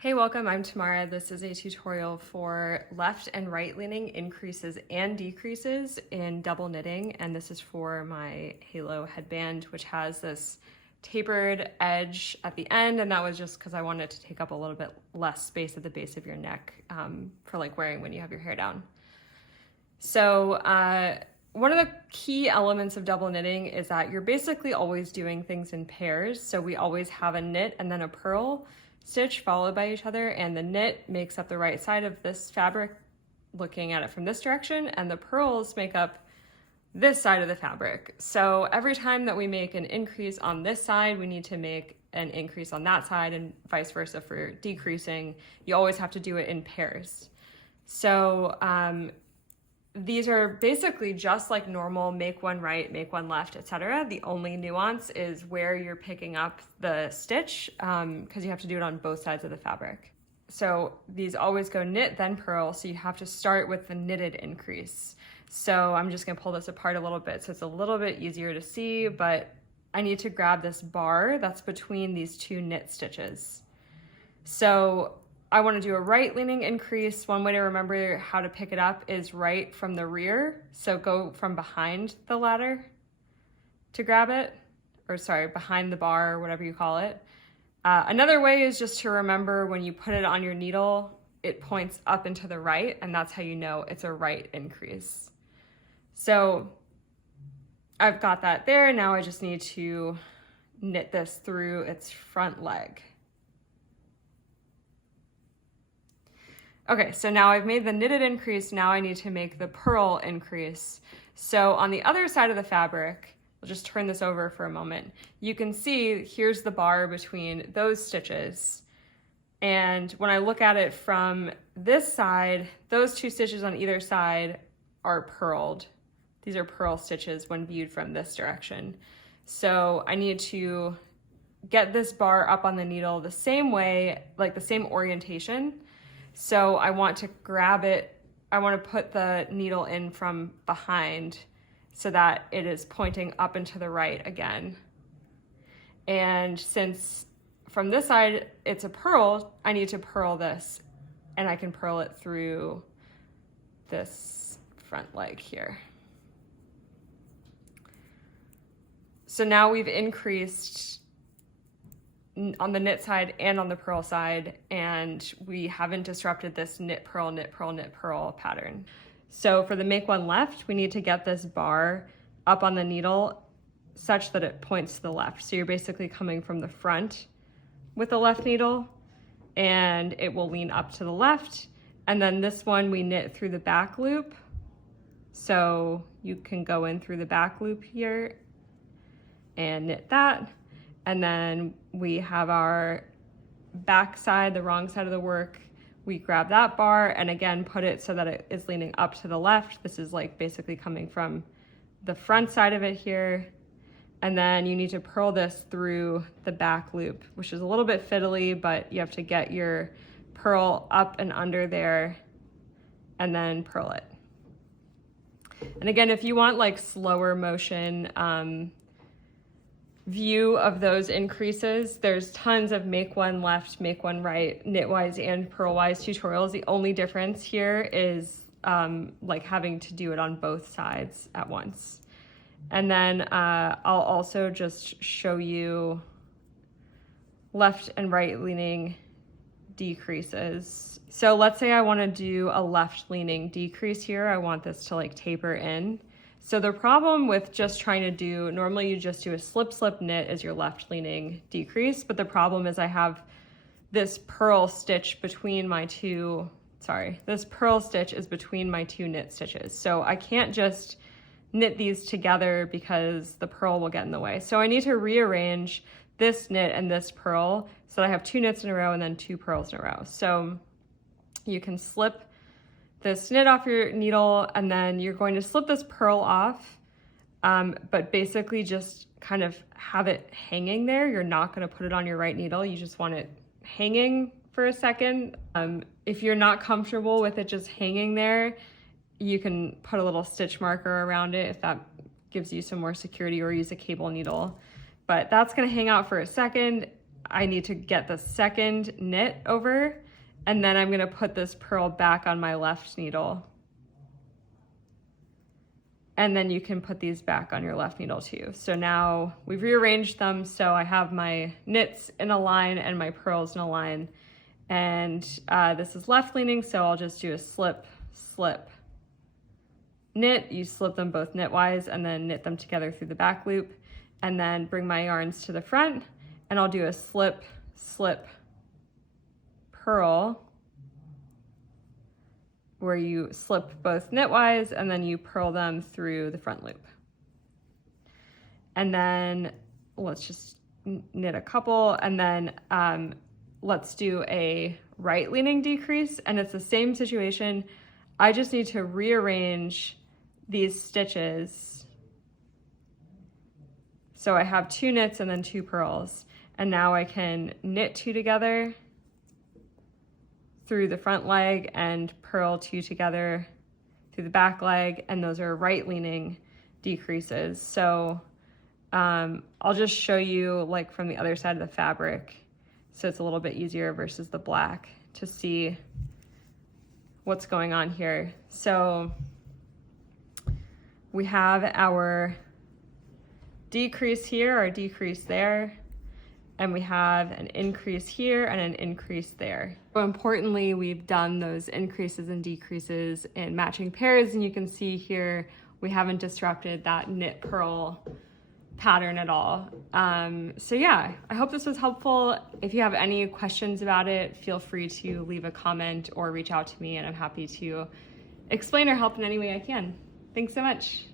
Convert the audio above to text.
Hey, welcome. I'm Tamara. This is a tutorial for left and right leaning increases and decreases in double knitting, and this is for my halo headband, which has this tapered edge at the end, and that was just because I wanted to take up a little bit less space at the base of your neck for like wearing when you have your hair down. So one of the key elements of double knitting is that you're basically always doing things in pairs. So we always have a knit and then a purl stitch followed by each other, and the knit makes up the right side of this fabric looking at it from this direction, and the purls make up this side of the fabric. So every time that we make an increase on this side, we need to make an increase on that side, and vice versa for decreasing. You always have to do it in pairs. So these are basically just like normal make one right, make one left, etc. The only nuance is where you're picking up the stitch because you have to do it on both sides of the fabric. So these always go knit, then purl, so you have to start with the knitted increase. So I'm just gonna pull this apart a little bit so it's a little bit easier to see, but I need to grab this bar that's between these two knit stitches. So I want to do a right leaning increase. One way to remember how to pick it up is right from the rear. So go from behind the ladder to grab it, or sorry, behind the bar, or whatever you call it. Another way is just to remember when you put it on your needle, it points up and to the right, and that's how you know it's a right increase. So I've got that there. Now I just need to knit this through its front leg. Okay, so now I've made the knitted increase, now I need to make the purl increase. So on the other side of the fabric, we'll just turn this over for a moment. You can see here's the bar between those stitches. And when I look at it from this side, those two stitches on either side are purled. These are purl stitches when viewed from this direction. So I need to get this bar up on the needle the same way, like the same orientation. So I want to grab it, I want to put the needle in from behind so that it is pointing up and to the right again. And since from this side it's a purl, I need to purl this, and I can purl it through this front leg here. So now we've increased on the knit side and on the purl side, and we haven't disrupted this knit, purl, knit, purl, knit, purl pattern. So for the make one left, we need to get this bar up on the needle such that it points to the left. So you're basically coming from the front with the left needle, and it will lean up to the left. And then this one we knit through the back loop. So you can go in through the back loop here and knit that. And then we have our back side, the wrong side of the work. We grab that bar and again put it so that it is leaning up to the left. This is like basically coming from the front side of it here. And then you need to purl this through the back loop, which is a little bit fiddly, but you have to get your purl up and under there and then purl it. And again, if you want like slower motion, view of those increases, there's tons of make one left, make one right, knitwise and purlwise tutorials. The only difference here is like having to do it on both sides at once. And then I'll also just show you left and right leaning decreases. So let's say I want to do a left leaning decrease here. I want this to like taper in. So the problem with just trying to do, normally you just do a slip, slip, knit as your left leaning decrease, but the problem is I have this purl stitch between my two, this purl stitch is between my two knit stitches. So I can't just knit these together because the purl will get in the way. So I need to rearrange this knit and this purl so that I have two knits in a row and then two purls in a row. So you can slip this knit off your needle, and then you're going to slip this purl off, but basically just kind of have it hanging there. You're not going to put it on your right needle. You just want it hanging for a second. If you're not comfortable with it just hanging there, you can put a little stitch marker around it if that gives you some more security, or use a cable needle. But that's going to hang out for a second. I need to get the second knit over, and then I'm gonna put this pearl back on my left needle. And then you can put these back on your left needle too. So now we've rearranged them so I have my knits in a line and my pearls in a line. And this is left leaning, so I'll just do a slip, slip, knit. You slip them both knitwise and then knit them together through the back loop, and then bring my yarns to the front, and I'll do a slip, slip, pearl, where you slip both knitwise and then you purl them through the front loop. And then let's just knit a couple, and then let's do a right leaning decrease, and it's the same situation. I just need to rearrange these stitches. So I have 2 knits and then 2 pearls, and now I can knit 2 together through the front leg and purl 2 together through the back leg, and those are right leaning decreases. So I'll just show you like from the other side of the fabric, so it's a little bit easier versus the black to see what's going on here. So we have our decrease here, our decrease there, and we have an increase here and an increase there. So importantly, we've done those increases and decreases in matching pairs, and you can see here we haven't disrupted that knit purl pattern at all. So yeah, I hope this was helpful. If you have any questions about it, feel free to leave a comment or reach out to me, and I'm happy to explain or help in any way I can. Thanks so much.